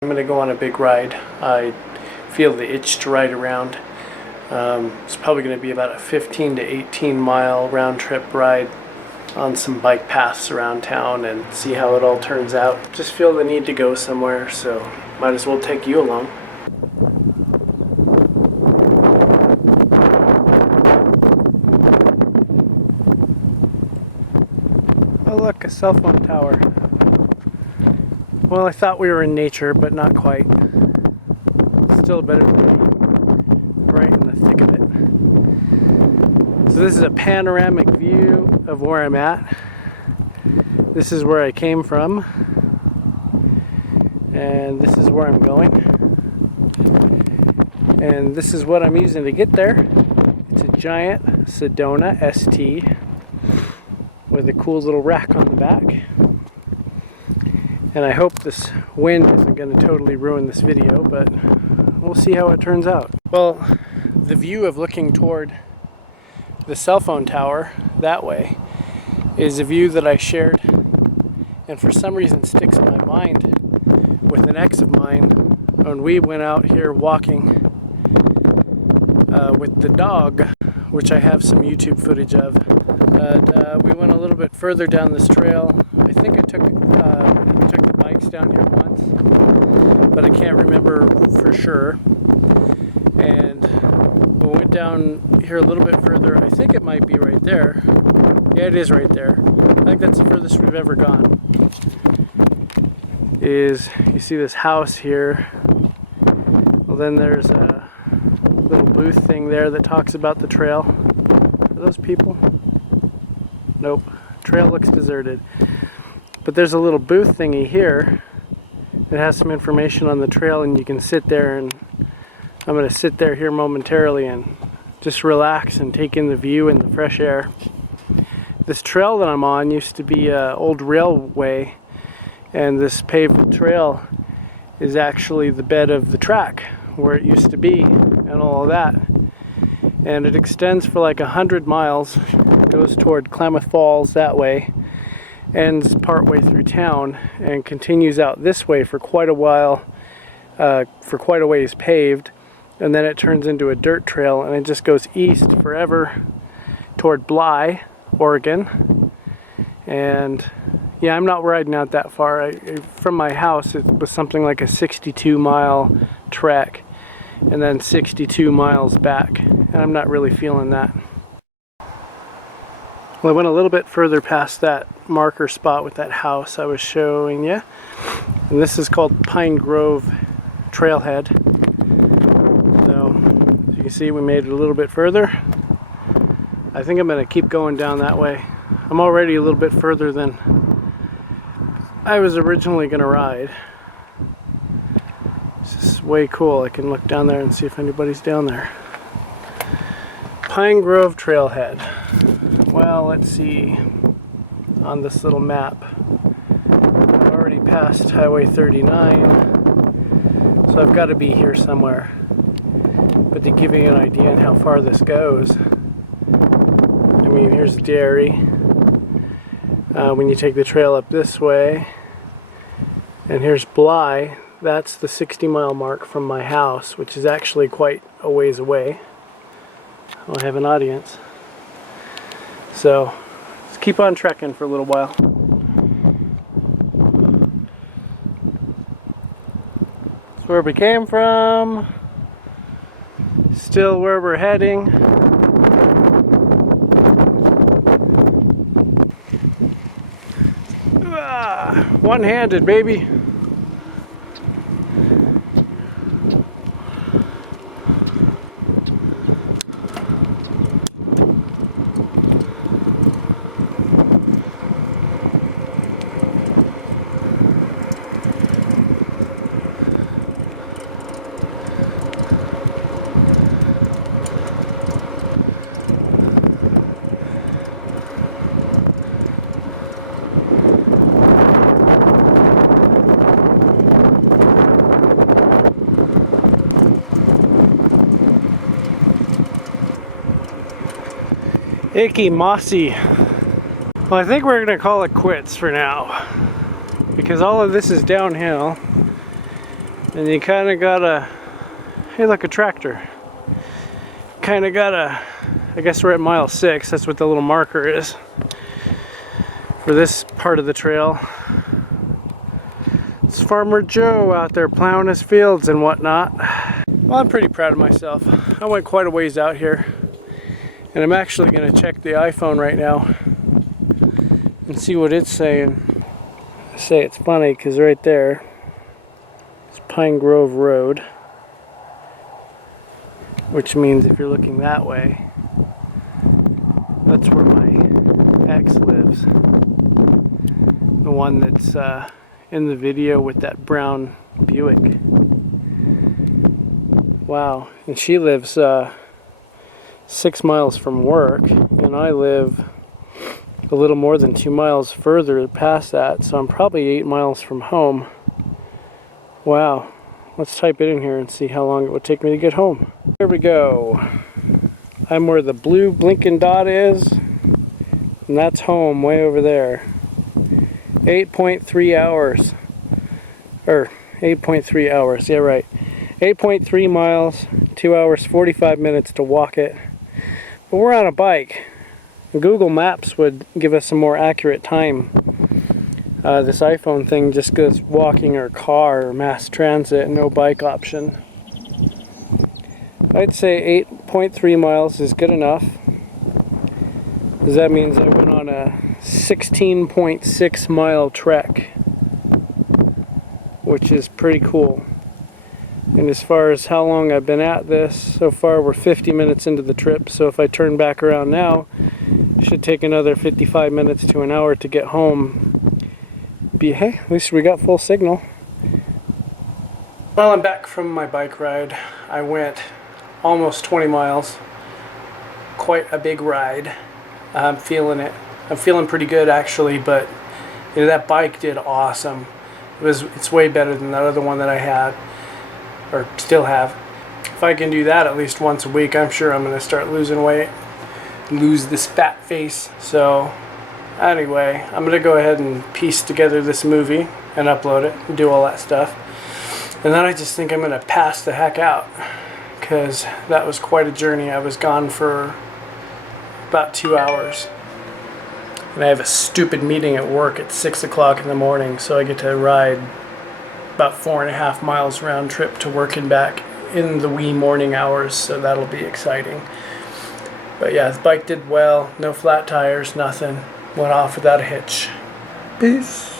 I'm going to go on a big ride. I feel the itch to ride around. It's probably going to be about a 15 to 18 mile round trip ride on some bike paths around town and see how it all turns out. Just feel the need to go somewhere, so might as well take you along. Oh look, a cell phone tower. Well, I thought we were in nature, but not quite. Still better than being right in the thick of it. So this is a panoramic view of where I'm at. This is where I came from. And this is where I'm going. And this is what I'm using to get there. It's a Giant Sedona ST with a cool little rack on the back. And I hope this wind isn't going to totally ruin this video, but we'll see how it turns out. Well, the view of looking toward the cell phone tower that way is a view that I shared and for some reason sticks in my mind with an ex of mine when we went out here walking with the dog, which I have some YouTube footage of. But we went a little bit further down this trail. I think we took the bikes down here once, but I can't remember for sure. And we went down here a little bit further. I think it might be right there. Yeah, it is right there. I think that's the furthest we've ever gone. Is you see this house here? Well, then there's a little booth thing there that talks about the trail. Are those people? Nope. Trail looks deserted. But there's a little booth thingy here that has some information on the trail, and you can sit there, and I'm going to sit there here momentarily and just relax and take in the view and the fresh air. This trail that I'm on used to be an old railway, and this paved trail is actually the bed of the track where it used to be and all of that. And it extends for like 100 miles, goes toward Klamath Falls that way, ends partway through town, and continues out this way for quite a while, for quite a ways paved, and then it turns into a dirt trail, and it just goes east forever toward Bly, Oregon. And yeah, I'm not riding out that far. From my house, it was something like a 62-mile trek, and then 62 miles back, and I'm not really feeling that. Well, I went a little bit further past that marker spot with that house I was showing you, and this is called Pine Grove Trailhead. So, as you can see, we made it a little bit further. I think I'm going to keep going down that way. I'm already a little bit further than I was originally going to ride. This is way cool. I can look down there and see if anybody's down there. Pine Grove Trailhead. Well, let's see on this little map. I've already passed Highway 39, so I've got to be here somewhere. But to give you an idea on how far this goes, I mean, here's Dairy. When you take the trail up this way, and here's Bly. That's the 60-mile mark from my house, which is actually quite a ways away. I have an audience. So, let's keep on trekking for a little while. That's where we came from. Still where we're heading. One-handed, baby. Icky, mossy. Well, I think we're gonna call it quits for now, because all of this is downhill, And you kind of gotta, hey look, a tractor. Kind of gotta, I guess we're at mile 6, that's what the little marker is for this part of the trail. It's Farmer Joe out there plowing his fields and whatnot. Well, I'm pretty proud of myself. I went quite a ways out here, and I'm actually gonna check the iPhone right now and see what it's saying. I say it's funny because right there is Pine Grove Road, which means if you're looking that way, that's where my ex lives. The one that's in the video with that brown Buick. Wow, and she lives 6 miles from work, and I live a little more than 2 miles further past that, so I'm probably 8 miles from home. Wow, let's type it in here and see how long it would take me to get home. Here we go. I'm where the blue blinking dot is, and that's home way over there. 8.3 hours. Or 8.3 hours, yeah right. 8.3 miles, 2 hours, 45 minutes to walk it. But we're on a bike. Google Maps would give us a more accurate time. This iPhone thing just goes walking or car or mass transit, no bike option. I'd say 8.3 miles is good enough, because that means I went on a 16.6 mile trek, which is pretty cool. And as far as how long I've been at this, so far we're 50 minutes into the trip, so if I turn back around now, it should take another 55 minutes to an hour to get home. But hey, at least we got full signal. Well, I'm back from my bike ride. I went almost 20 miles. Quite a big ride. I'm feeling it. I'm feeling pretty good actually, but you know, that bike did awesome. It's way better than that other one that I had, or still have. If I can do that at least once a week, I'm sure I'm going to start losing weight, lose this fat face. So anyway, I'm going to go ahead and piece together this movie and upload it and do all that stuff. And then I just think I'm going to pass the heck out, because that was quite a journey. I was gone for about 2 hours. And I have a stupid meeting at work at 6 o'clock in the morning, so I get to ride about 4.5 miles round trip to work and back in the wee morning hours, so that'll be exciting. But yeah, the bike did well, no flat tires, nothing. Went off without a hitch. Peace.